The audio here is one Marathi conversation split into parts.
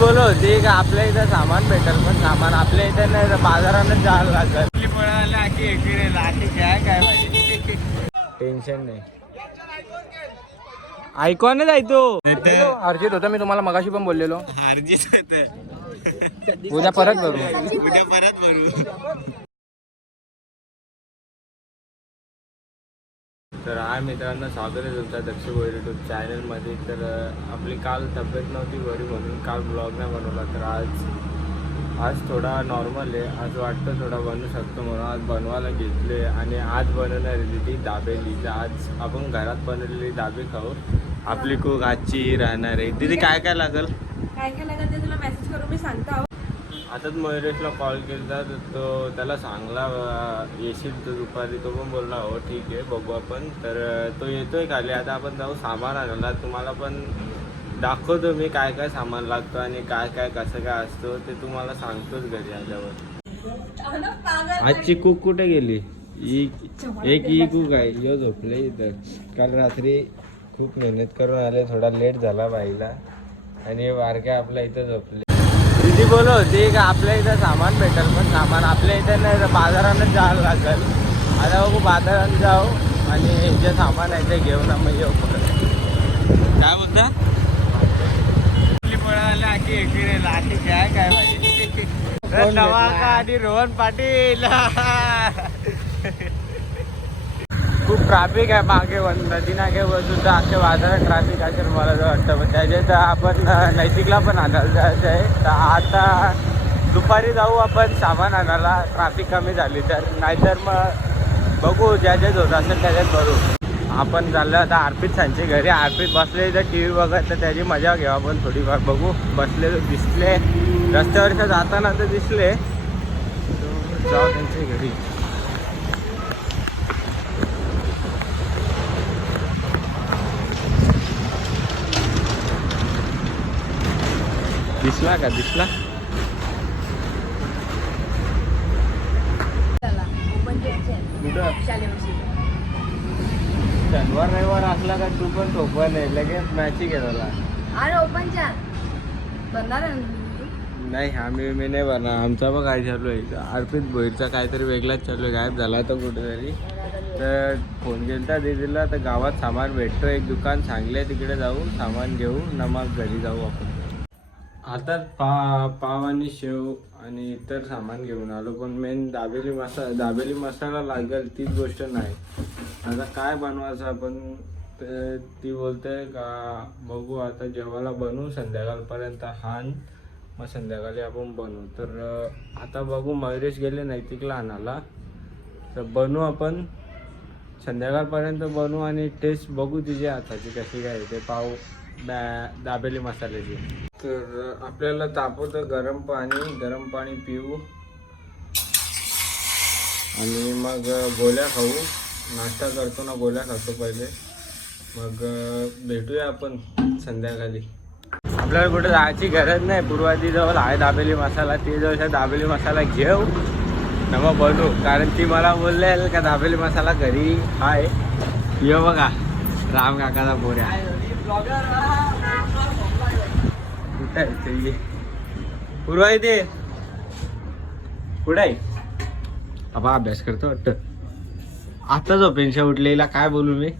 बोल होती का आपल्या इथं सामान भेटेल, पण सामान आपल्या इथं नाही, बाजारानं जायला लागेल. पळाला की इकडे लाठी काय माहिती. टेन्शन नाही. ऐकून जाय तो अर्जित होता, मी तुम्हाला मगाशी पण बोललेलो. अर्जित होत. उद्या परत करू. उद्या परत भरू. तर हा मित्रांनो, स्वागत आहे तुमचा दक्ष गोयर यूट्यूब चॅनलमध्ये. तर आपली काल तब्येत नव्हती बरी म्हणून काल ब्लॉग नाही बनवला. तर आज थोडा नॉर्मल आहे. आज वाटतं थोडा बनवू शकतो म्हणून आज बनवायला घेतले. आणि आज बनवणार आहे ती दाबेली. तर आज आपण घरात बनवलेली दाबे खाऊ. आपली खूप आजची राहणार आहे. तिथे काय काय लागेल ते तुला मेसेज करून मी सांगतो. आताच मयुरेशला कॉल केला तर तो त्याला सांगला येशील तो दुपारी. तो पण बोलला हो ठीक आहे बघू आपण. तर तो येतोय खाली. आता आपण जाऊ सामान आणायला. तुम्हाला पण दाखवतो मी काय काय सामान लागतं आणि काय काय कसं काय असतं ते तुम्हाला सांगतोच घरी आल्यावर. आजची कुक कुठे गेली? एक ही कुक आहे, यो झोपले इथं. काल रात्री खूप मेहनत करून आले, थोडा लेट झाला बाईला. आणि वारक्या आपल्या इथं झोपले. दीदी बोल होती का आपल्या इथं सामान भेटेल, पण सामान आपल्या इथं नाही, बाजारानं जायला लागेल. आता बघू बाजारात जाऊ आणि जे सामान आहे ते घेऊन मग येऊ परत. काय बोलता? पळाला की इकडे लाठी काय माहिती. नवाका आणि रोहन पाटील. खूप ट्रॅफिक आहे मागे नदी नागे सुद्धा अख्ख्या बाजारात ट्रॅफिक असेल मला असं वाटतं. पण त्याच्यात आपण नैतिकला पण आणायला जायचं आहे. तर आता दुपारी जाऊ आपण सामान आणायला, ट्रॅफिक कमी झाली तर. नाहीतर मग बघू ज्याच्यात होत असेल त्याच्यात करू. आपण चाललो आता अर्पित सांची घरी. अर्पित बसले तर टी व्ही बघत, तर त्याची मजा घेऊ आपण थोडीफार. बघू बसले दिसले रस्त्यावरच्या जाताना तर दिसले, जाऊ त्यांच्या घरी. दिसला का? दिसला शनिवार रविवार असला का तू पण झोपवा नाही, लगेच मॅची घेतला. अरे ओपनच्या बनणार नाही आम्ही मी नाही बनणार. आमचा पण काय चालू आहे, अर्पित भोईरचा काहीतरी वेगळाच चालू आहे. गायब झाला तो कुठेतरी. तर फोन केला दीदीला, तर गावात सामान भेटतो एक दुकान चांगले, तिकडे जाऊ सामान घेऊ ना मग घरी जाऊ आपण. आता पाव आणि शेव आणि इतर सामान घेऊन आलो. पण मेन दाबेली मसाला लागेल तीच गोष्ट नाही. आता काय बनवायचं आपण, ती बोलते का बघू आता जेवायला बनवू संध्याकाळपर्यंत हान, मग संध्याकाळी आपण बनवू. तर आता बघू मयुरेश गेले नैतिकला आणायला, तर बनवू आपण संध्याकाळपर्यंत बनवू. आणि टेस्ट बघू तिची हाताची कशी काय ते पाव दाबेली मसाल्याची. तर आपल्याला तापवतं गरम पाणी पिऊ आणि मग गोळ्या खाऊ. नाश्ता करतो ना, गोळ्या खातो पहिले, मग भेटूया आपण संध्याकाळी. आपल्याला कुठे जायची गरज नाही. पूर्वाजीजवळ आहे दाबेली मसाला, ती जवळ दाबेली मसाला घेऊ ना मग बनवू. कारण ती मला बोलले का दाबेली मसाला घरी आहे. ये बघा राम काकाचा बोऱ्या कुठं आहे ते. पूर्वा इथे कुठं आहे? आपण अभ्यास करतो वाटतं. आता झोपेक्षा उठलेला काय बोलू मी.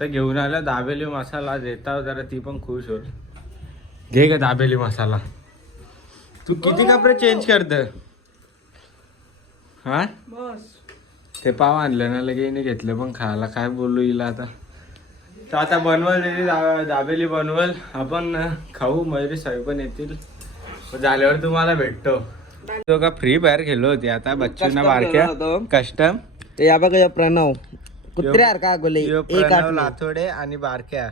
तर घेऊन आला दाबेली मसाला, देता जरा ती पण खुश होईल. घे का दाबेली मसाला. तू किती कपडे चेंज करत? हा ते पाव आणलं ना लगे नाही घेतलं पण खायला. काय बोलू हिला आता. तर आता बनवल दाबेली बनवल, आपण खाऊ. मयुरी साहेब पण येतील, झाल्यावर तुम्हाला भेटतो. तो का फ्री फायर खेळलो होती आता बच्चूंना बारक्या कस्टम. ते या बघा प्रणव कुत्र्यार का गोले एक लाथोडे आणि बारक्या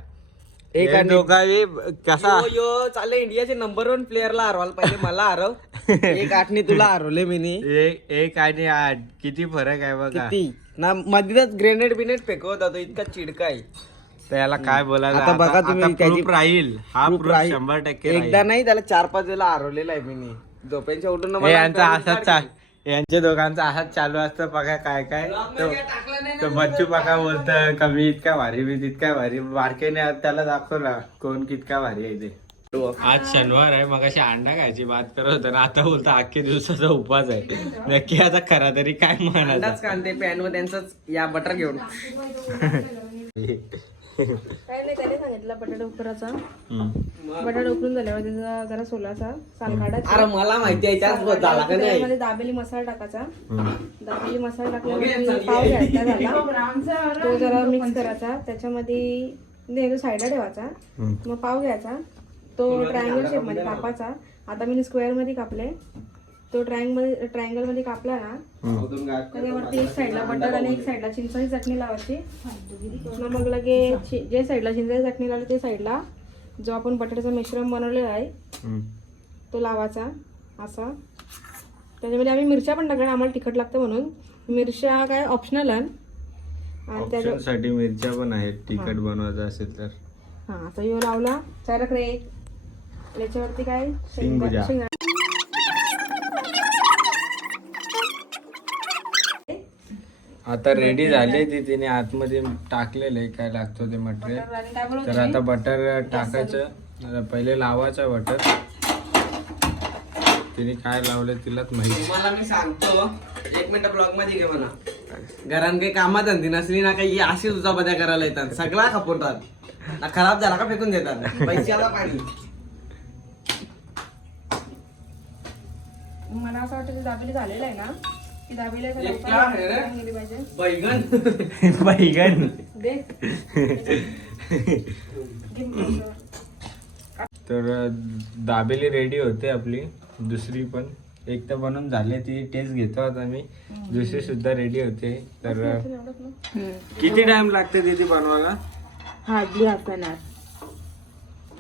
एक दोघाही कसा यो चालले इंडियाचे नंबर 1 प्लेअरला हरवायला पाहिजे. मला हरव. 1-8 तुला हरवले मी. एक आणि 8 किती फरक आहे बघा. किती ना मध्येच ग्रेनेड बिनेड फेकवत होतो, इतका चिडका आहे. तर याला काय बोलायला. आता बघा तुम्ही त्याची राहील हा प्रूफ 100% एकदा नाही त्याला 4-5 वेळेला हरवलेला आहे मी. झोपेच्या उठून यांचा असाच यांच्या दोघांचा असाच चालू असतं. बघा काय काय तो बच्चू बघा बोलतं का मी इतका भारी, मी तितका भारी. बारकेने त्याला दाखवला कोण कितका भारी आहे ते. आज शनिवार आहे, मग अशी अंडा खायची बात करत होता ना, आता बोलता अख्खे दिवसाचा उपवास आहे. नक्की आता खरा तरी काय म्हणायचं. अंडाच कांदे पॅन वर त्यांचंच या बटर घेऊन. काय नाही, त्याने सांगितलं बटाटा उकरायचा. बटाटा उकरून झाल्यावर त्याचा जरा सोलाचा साल काढायचा. अरे मला माहिती आहे त्याच झाला का नाही. त्यामध्ये दाबेली मसाला टाकायचा. दाबेली मसाला टाकल्यानंतर पाव घ्यायचा झाला, तो जरा मिक्स करायचा. त्याच्यामध्ये साईडला ठेवायचा. मग पाव घ्यायचा, तो ट्रायंगल शेप मध्ये कापायचा. आता मी स्क्वेअर मध्ये कापले, तो ट्रायंगल मध्ये कापला ना, त्याच्यावरती एक साईडला बटर आणि एक साईडला चिंचाची चटणी लावायची. मग लगे जे साईडला चिंचाची चटणी लावली ते साईडला जो आपण बटाट्याचं मिश्रण बनवलेलं आहे तो लावायचा असा. त्याच्यामध्ये आम्ही मिरच्या पण टाकल्या, आम्हाला तिखट लागतं म्हणून. मिरच्या काय ऑप्शनल आहे. आणि ऑप्शनसाठी मिरच्या पण आहेत तिखट बनवायचं असेल तर. हा, आता यो लावला चारक रे. याच्यावरती काय शिंगभुजा. आता रेडी झाले ती, तिने आतमध्ये टाकलेलं आहे काय लागतो ते मटेरियल. तर आता बटर टाकायचं, आता पहिले लावायचं बटर. तिने काय लावलं तिलाच माहिती. तुम्हाला मी सांगतो, 1 मिनिट ब्लॉग मध्ये घे म्हणा. घरात काही कामात धंदी नसली ना, काही अशी उचापत्या करायला येतात, सगळा खपवतात ना. खराब झाला का फेकून देतात, पैशाला पाणी. मला असं वाटतं ते दाबेली झालेलं आहे ना, की दाबेली एक क्या है रे? गेली पाहिजे. बैगन. बैगन. दे. तर दाबेली रेडी होते आपली. दुसरी पण एक तर बनवून झाली, ती टेस्ट घेतो आता मी. दुसरी सुद्धा रेडी होते. तर किती टाइम लागते दीदी बनवायला? Hardly half an hour.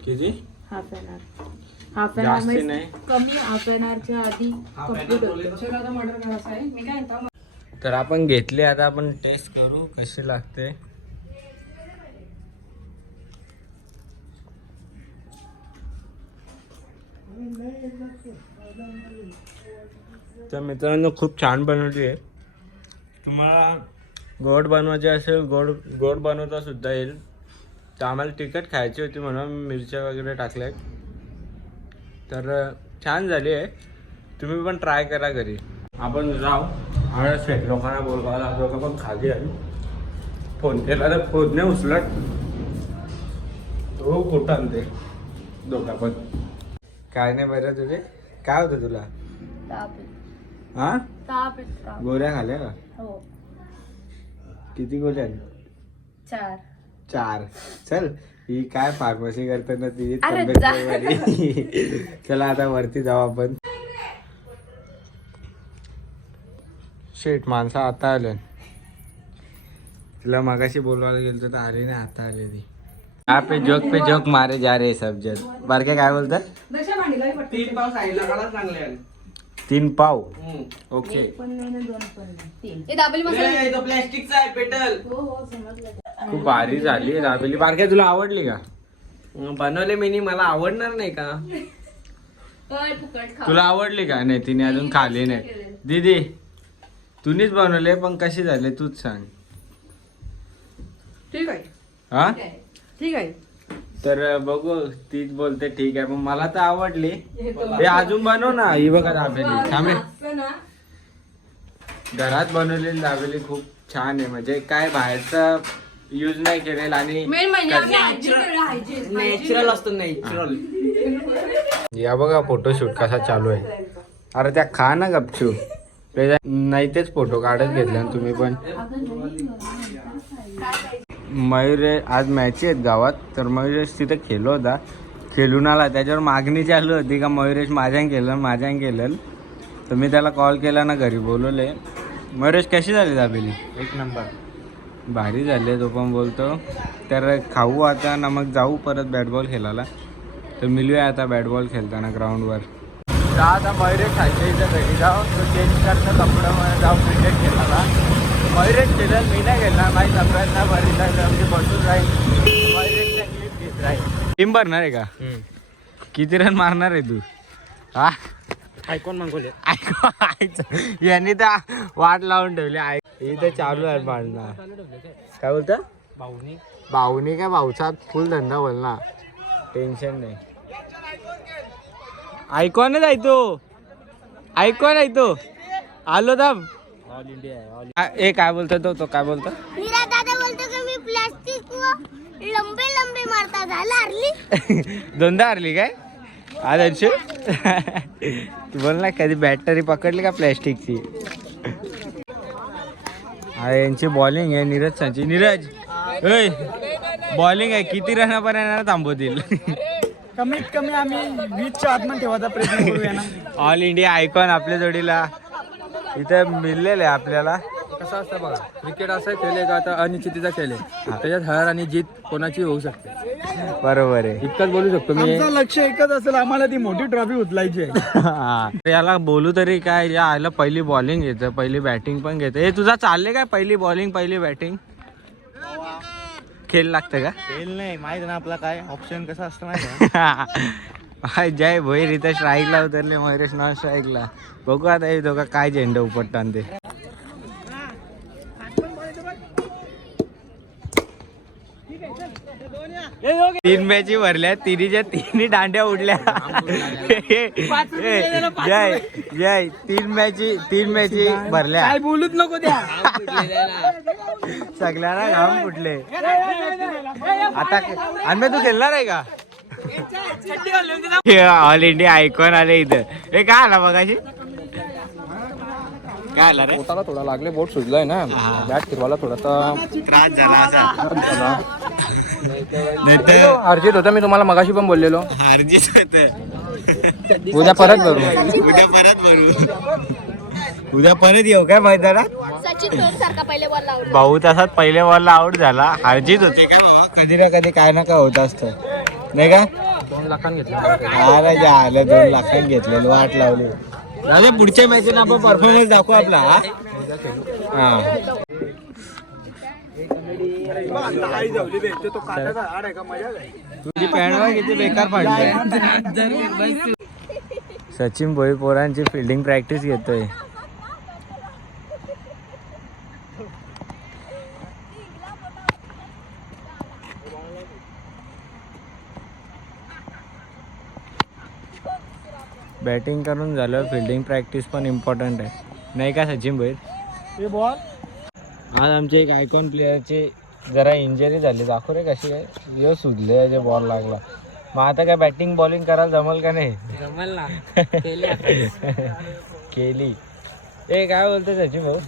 किती? Half an hour. Half an जास्ती आवर नाही. कमी, हाफ एन आवरच्या आधी कंप्लीट होतं. चला आता मर्डर करायचं आहे. मी काय म्हणतो, तर आपण घेतले, आता आपण टेस्ट करू कशी लागते. तर मित्रांनो खूप छान बनवली आहे. तुम्हाला गोड बनवायचे असेल, गोड बनवता सुद्धा येईल. तर आम्हाला तिखट खायची होती म्हणून मिरच्या वगैरे टाकल्या. तर छान झाली आहे, तुम्ही पण ट्राय करा घरी. आपण जाऊ आळस आहे, लोकांना बोलवायला. लोक पण खाली आली. फोन केला तर फोन नाही उचलत. हो कुठं ते दोघा पण. काय नाही बरं तुझे? काय होतं तुला? हा, गोळ्या खाल्ल्या का? हो, किती गोळ्या? 4. चल, ही काय फार्मसी करताना तिची तब्येत नाही बरी. चला आता वरती जाऊ आपण. शेट माणसं आता आले. तिला मगाशी बोलवायला गेलो तर आली नाही, आता आली ती. पे जोक मारे जा रे सब जन. बारके काय बोलतात? 3 पाव साईडला काढा चांगले. 3 पाव. ओके. हे दाबेली मसाला. तो प्लॅस्टिकचा आहे पेटल. खूप भारी झाली दाबेली. बारके तुला आवडली का? बनवले मी, मला आवडणार नाही का? तुला आवडली का? नाही, तिने अजून खाली नाही. दीदी तूनीच बनवले, पण कशी झाले तूच सांग. ठीक आहे. हा, ठीक आहे. तर बघू, तीच बोलते ठीक आहे, पण मला तर आवडली. हे अजून बनव ना. ही बघा दाबेली, थांबे. घरात बनवलेली दाबेली खूप छान आहे. म्हणजे काय बाहेरचा यूज नाही केलेला. आणि नॅचरल असतो, नॅचरल. या बघा फोटोशूट कसा चालू आहे. अरे त्या खा ना गपचू. नाही तेच फोटो काढत घेतले ना तुम्ही पण. मयुरेश आज मॅच आहेत गावात, तर मयुरेश तिथे खेळलो होता. खेळून आला, त्याच्यावर मागणी चालू होती का मयुरेश माझ्यान केलं. तर मी त्याला कॉल केला ना, घरी बोलवले. मयुरेश कशी झाली दाबेली? 1 नंबर. भारी झाले, तो पण बोलतो. तर खाऊ आता ना, मग जाऊ परत बॅटबॉल खेळायला. तर मिळूया आता बॅटबॉल खेळताना ग्राउंडवर. आता मयुरेश खायच्या इथं घरी जाऊ, तो चेंज करतं कपड्यामध्ये जाऊ क्रिकेट खेळायला. मयुरेश खेळत मी नाही खेळणार. माझी तब्येत नाही बरी जाईल, मी बसून राहील. मयुरेशच्या क्लिप घेत राहील. टीम भरणार आहे का? किती रन मारणार आहे तू? हा, ऐकून मागवले. यांनी तर वाट लावून ठेवली. इथं चालू आहे भांडणं. काय बोलतं? भाऊनी काय, भाऊचा फुल धंदा बोल ना. टेन्शन नाही. आयकॉनच आहे तो, आयकॉन आहे तो. आलो थांब. ऑल इंडिया ए काय बोलतो तो काय बोलतो? मेरा दादा बोलतो की मी प्लास्टिक को लंबे लंबे मारता झाला हरली. दोनदा हरली काय आज अंशू? तू बोल ना कधी बॅटरी पकडली का प्लॅस्टिकची? अरे यांची बॉलिंग आहे नीरज सांची. नीरज बॉलिंग आहे, किती रनापर्यंत थांबवतील? कमीत कमी आम्ही 20च्या आतमध्ये ठेवायचा प्रयत्न करूया ना. ऑल इंडिया आयकॉन आपल्या जोडीला इथं मिळलेलं आहे आपल्याला. कसं असतं बघा, क्रिकेट असा खेळ आहे का आता अनिश्चितीचा खेळ आहे. त्याच्यात हार आणि जीत कोणाची होऊ शकते. बरोबर आहे. इतकंच बोलू शकतो मी. लक्ष एकच असेल, आम्हाला ती मोठी ट्रॉफी उचलायची आहे. हा. याला बोलू तरी काय, या आयला पहिली बॉलिंग घेतं, पहिली बॅटिंग पण घेतं. हे तुझा चालले काय पहिली बॉलिंग पहिली बॅटिंग? खेळ लागतं का? खेळ नाही माहित ना आपला काय ऑप्शन कसा असतं माहिती. जय भोईर इथं स्ट्राईकला उतरले, मयुरेश नॉन स्ट्राईकला. बघू आता हे दोघं काय झेंडा उपटतात ते. तीन मॅची भरल्या, तिन्हीच्या तिन्ही दांड्या उडल्या. जय जय तीन मॅची भरल्या. काय बोलूच नको त्या. सगळ्यांना घाम फुटले. आता आणि तू खेळणार आहे का? ऑल इंडिया आयकॉन आले इथं. हे काय आला बघाशी? काय आला रे? पोटाला थोडा लागले, बोट सुजलाय ना, बॅट फिरवायला थोडासा त्रास झाला. अर्जित होता, मी तुम्हाला मगाशी पण बोललेलो. हारजीत होत. उद्या परत भरू. उद्या परत येऊ काय मैदानात? सचिन तोड सारखा पहिले बॉल लावला. भाऊ तासात पहिल्या बॉलला आउट झाला. हारजीत होते काय बाबा? कधी ना कधी काय ना काय होत असतं नाही का? 2 लाखांनी घेतला. अरे जे आलं 2 लाखांनी घेतलेलं, वाट लावली. राजा पुढच्या मॅचला आपण परफॉर्मन्स दाखवू आपला. हा तुझी पॅन्ट किती बेकार फाटली. सचिन भोई पोरांची फिल्डिंग प्रॅक्टिस घेतोय. बॅटिंग करून झालं, फिल्डिंग प्रॅक्टिस पण इम्पॉर्टंट आहे नाही का सचिन भोईर? बॉल आज आमचे एक आयकॉन प्लेअरची जरा इंजरी झाली. दाखव रे कशी आहे. यो सुजले जे बॉल लागला. मग आता काय बॅटिंग बॉलिंग करायला जमल का नाही? जमल ना. केली. ए काय बोलतो सचिन भाऊ?